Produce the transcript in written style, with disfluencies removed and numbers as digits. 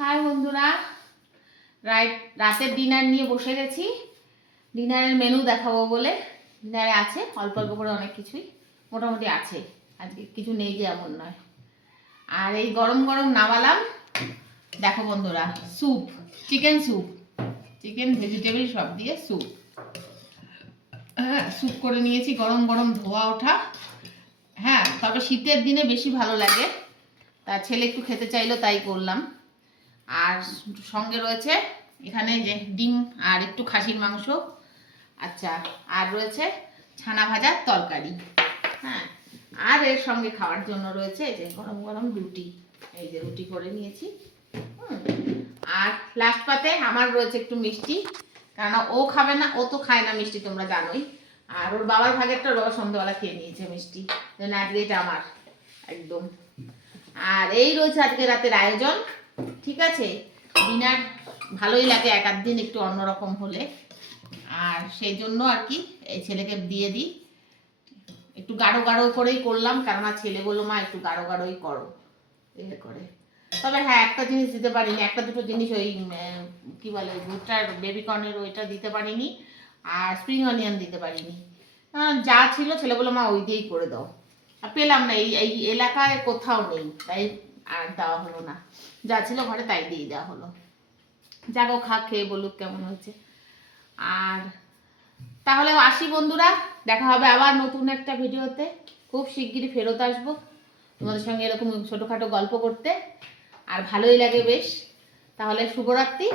High বন্ধুরা, রাতের dinner নিয়ে বসে গেছি। ডিনারের মেনু দেখাবো বলে। ডিনারে আছে অল্প অল্প করে অনেক কিছুই, মোটামুটি আছে, আজকে কিছু নেই যে এমন নয়। আর এই গরম গরম নামালাম, দেখো বন্ধুরা, soup, chicken soup, chicken vegetable সব দিয়ে স্যুপ। হ্যাঁ, স্যুপ করে নিয়েছি, গরম গরম ধোয়া ওঠা। হ্যাঁ, তবে শীতের দিনে বেশি ভালো লাগে, তা ছেলে একটু খেতে চাইলো তাই করলাম। আর সঙ্গে রয়েছে এখানে যে ডিম আর একটু খাসির মাংস, আচ্ছা, আর রয়েছে ছানা ভাজার তরকারি। হ্যাঁ, আর এর সঙ্গে খাওয়ার জন্য রয়েছে এই যে গরম গরম রুটি, এই যে রুটি করে নিয়েছি। আর লাস্ট পাতে আমার রয়েছে একটু মিষ্টি, কারণ ও খাবে না, ও তো খায় না মিষ্টি, তোমরা জানোই। আর ওর বাবার ভাগেরটা রোজ সন্ধ্যাবেলা খেয়ে নিয়েছে মিষ্টি, আজকে এটা আমার একদম। আর এই রয়েছে আজকে রাতের আয়োজন। ঠিক আছে, ডিনার ভালোই লাগে এক আধ দিন একটু অন্যরকম হলে, আর সেই জন্য আর কি এই ছেলেকে দিয়ে দিই। একটু গাঢ় গাঢ় করেই করলাম, কারণ আর ছেলে বললো মা একটু গাঢ় গাঢ়ই করো এ করে। তবে হ্যাঁ, একটা জিনিস দিতে পারিনি, একটা দুটো জিনিস ওই কি বলে ভুট্টার বেবিকর্নের ওইটা দিতে পারিনি, আর স্প্রিং অনিয়ন দিতে পারিনি। যা ছিল ছেলে বললো মা ওই দিয়েই করে দাও, আর পেলাম না, এই এলাকায় কোথাও নেই, তাই আর দেওয়া হলো না। যা ছিল ঘরে তাই দিয়ে দেওয়া হলো। যাবো, খেয়ে বলুক কেমন হয়েছে। আর তাহলে আসি বন্ধুরা, দেখা হবে আবার নতুন একটা ভিডিওতে। খুব শিগগিরই ফেরত আসবো তোমাদের সঙ্গে এরকম ছোটোখাটো গল্প করতে, আর ভালোই লাগে বেশ। তাহলে শুভরাত্রি।